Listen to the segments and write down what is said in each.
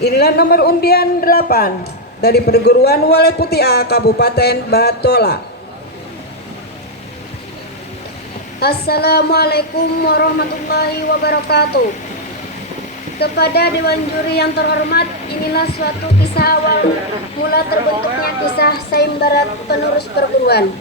Inilah nomor undian 8 dari Perguruan Walet Putih A Kabupaten Batola. Assalamualaikum warahmatullahi wabarakatuh. Kepada Dewan Juri yang terhormat, inilah suatu kisah awal mula terbentuknya kisah sayembara penerus perguruan.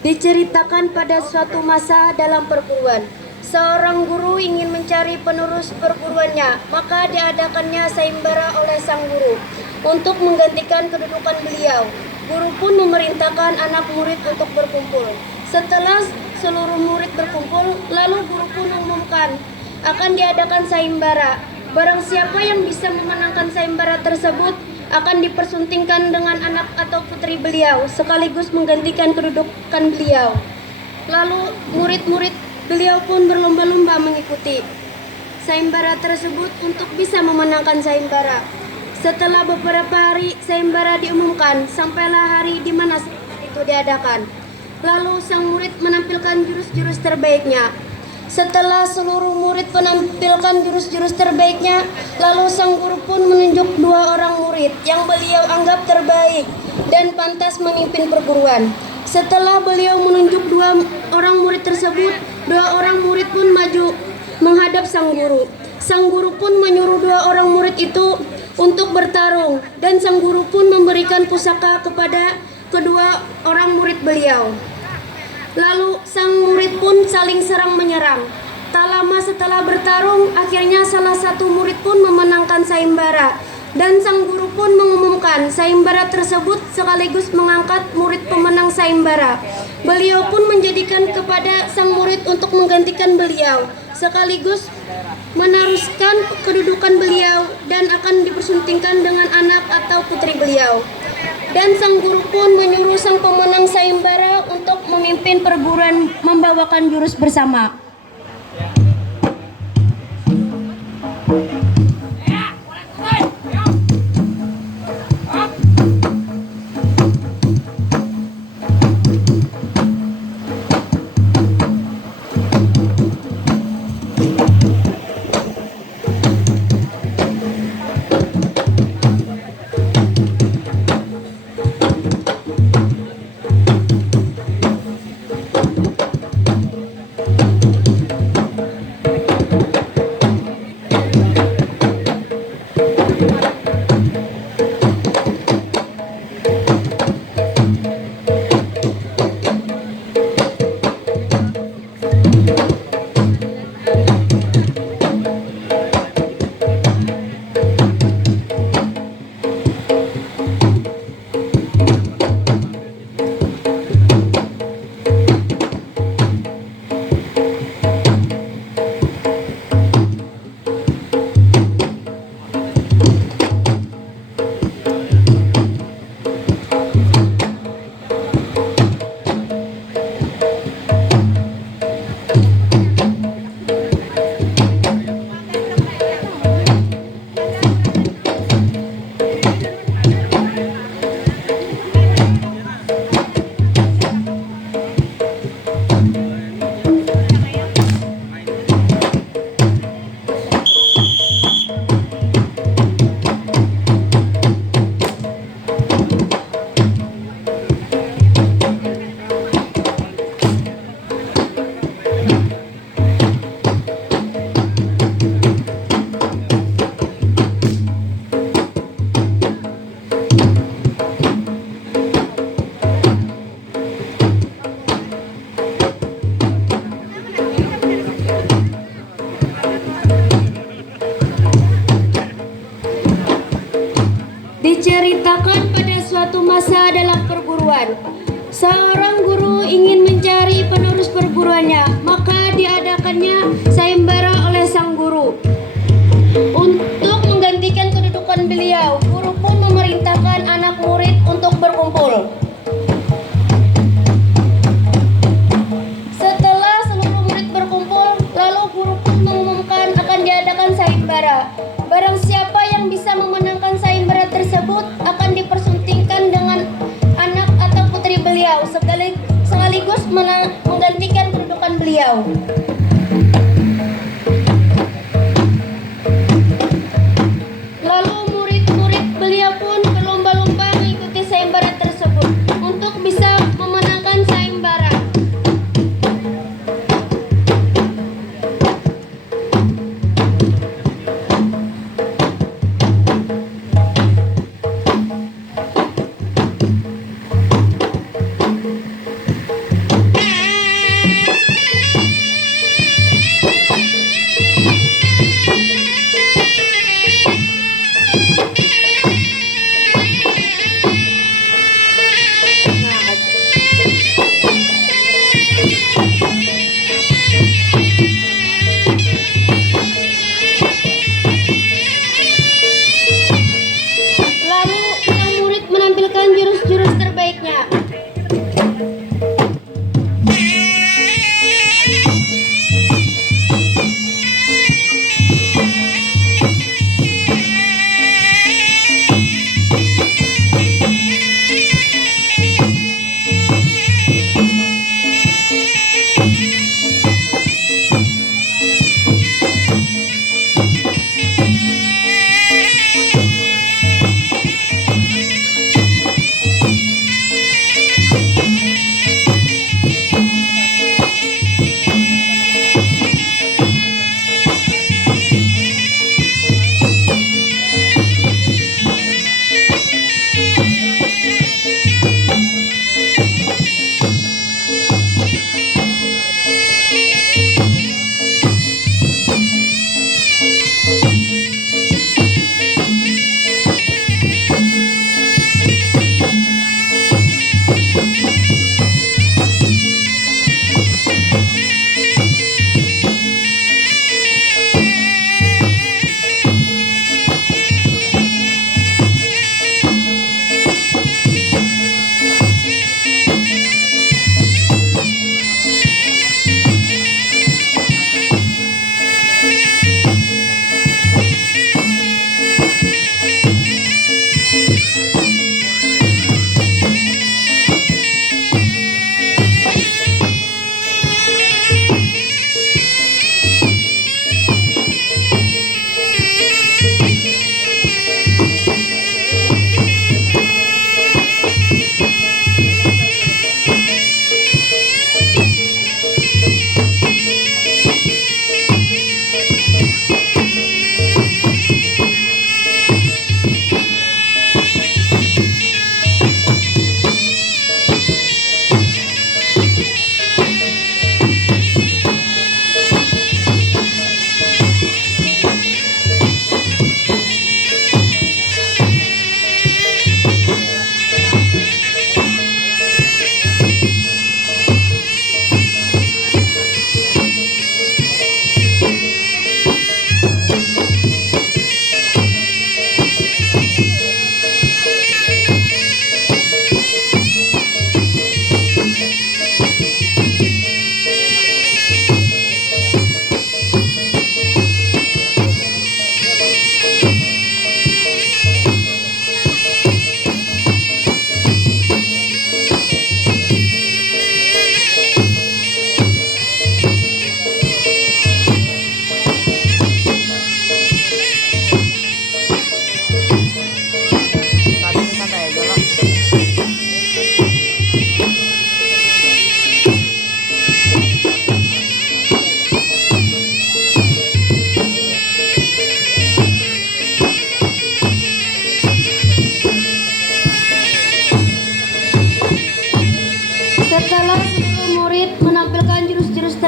Diceritakan pada suatu masa dalam perguruan, seorang guru ingin mencari penerus perguruannya, maka diadakannya sayembara oleh sang guru untuk menggantikan kedudukan beliau. Guru pun memerintahkan anak murid untuk berkumpul. Setelah seluruh murid berkumpul, lalu guru pun mengumumkan akan diadakan sayembara. Barang siapa yang bisa memenangkan sayembara tersebut akan dipersuntingkan dengan anak atau putri beliau, sekaligus menggantikan kedudukan beliau. Lalu murid-murid beliau pun berlomba-lomba mengikuti sayembara tersebut untuk bisa memenangkan sayembara. Setelah beberapa hari sayembara diumumkan, sampailah hari di mana itu diadakan. Lalu sang murid menampilkan jurus-jurus terbaiknya. Setelah seluruh murid menampilkan jurus-jurus terbaiknya, lalu sang guru pun menunjuk 2 orang murid yang beliau anggap terbaik dan pantas memimpin perguruan. Setelah beliau menunjuk 2 orang murid tersebut, 2 orang murid pun maju menghadap sang guru. Sang guru pun menyuruh 2 orang murid itu untuk bertarung, dan sang guru pun memberikan pusaka kepada kedua orang murid beliau. Lalu sang murid pun saling serang menyerang. Tak lama setelah bertarung, akhirnya salah satu murid pun memenangkan sayembara, dan sang guru pun mengumumkan sayembara tersebut sekaligus mengangkat murid pemenang sayembara. Beliau pun menjadikan kepada sang murid untuk menggantikan beliau, sekaligus meneruskan kedudukan beliau dan akan dipersuntingkan dengan anak atau putri beliau. Dan sang guru pun menyuruh sang pemenang sayembara untuk memimpin perguruan membawakan jurus bersama. Diceritakan pada suatu masa dalam perguruan, seorang guru ingin mencari penerus perguruannya, maka diadakannya sayembara oleh sang guru. Untuk menggantikan kedudukan beliau, guru pun memerintahkan anak murid untuk berkumpul. Setelah seluruh murid berkumpul, lalu guru pun mengumumkan akan diadakan sayembara. Barang siapa yang bisa memenangkan sayembara tersebut akan dipersuntingkan dengan anak atau putri beliau, sekaligus menggantikan kedudukan beliau.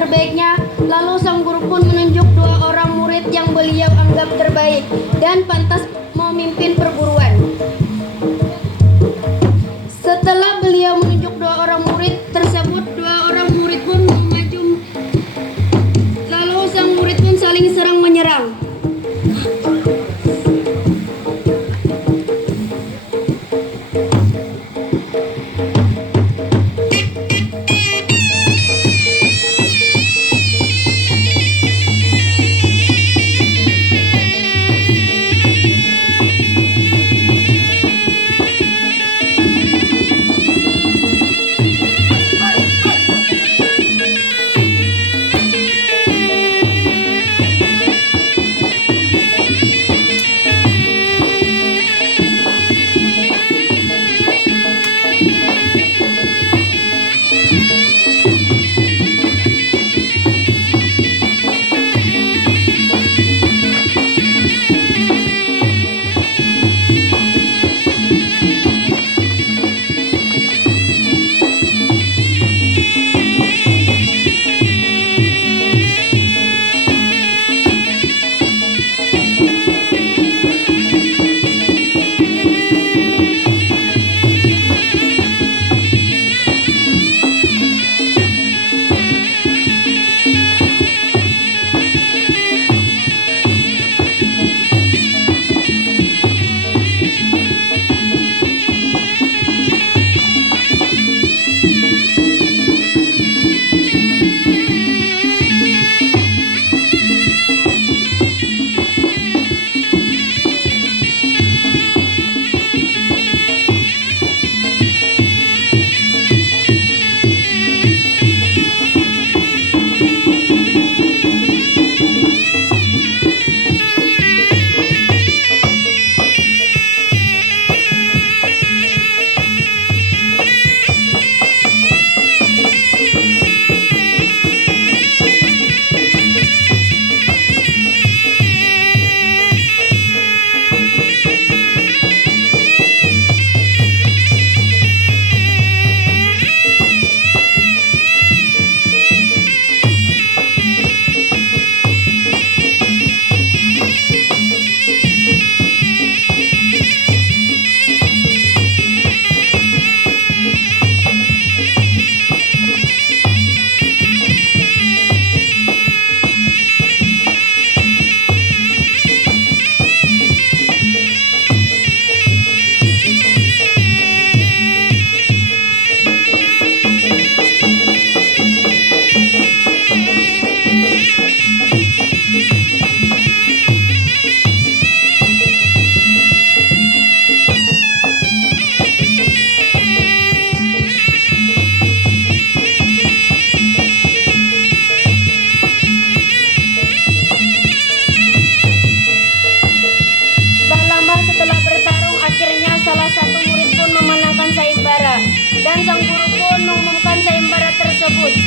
terbaiknya. Lalu sang guru pun menunjuk 2 orang murid yang beliau anggap terbaik dan pantas memimpin perguruan. Setelah beliau menunjuk 2 orang murid tersebut, 2 orang murid pun maju. Lalu sang murid pun saling serang menyerang.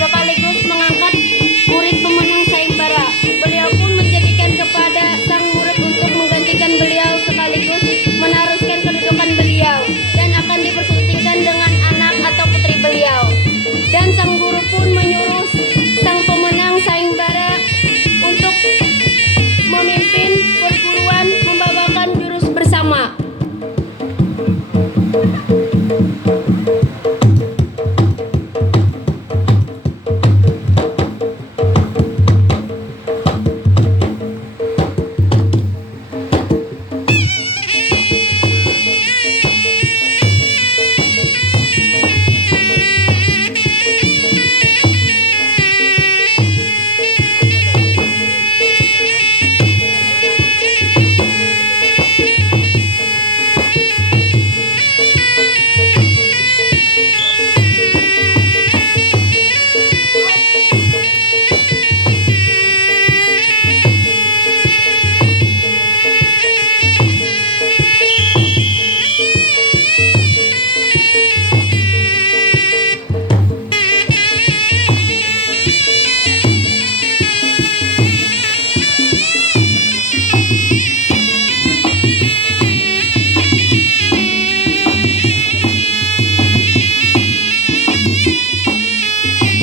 Sekaligus mengangkat murid pemenang sayembara. Beliau pun menjadikan kepada sang murid untuk menggantikan beliau sekaligus meneruskan kedudukan beliau dan akan dipersuntingkan dengan anak atau putri beliau. Dan sang guru pun menyuruh sang pemenang sayembara untuk memimpin perguruan membawakan jurus bersama.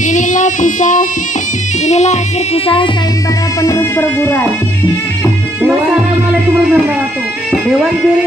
Inilah kisah Inilah akhir kisah sayembara penerus perguruan. Dewan, Wassalamualaikum warahmatullahi wabarakatuh. Dewan Juri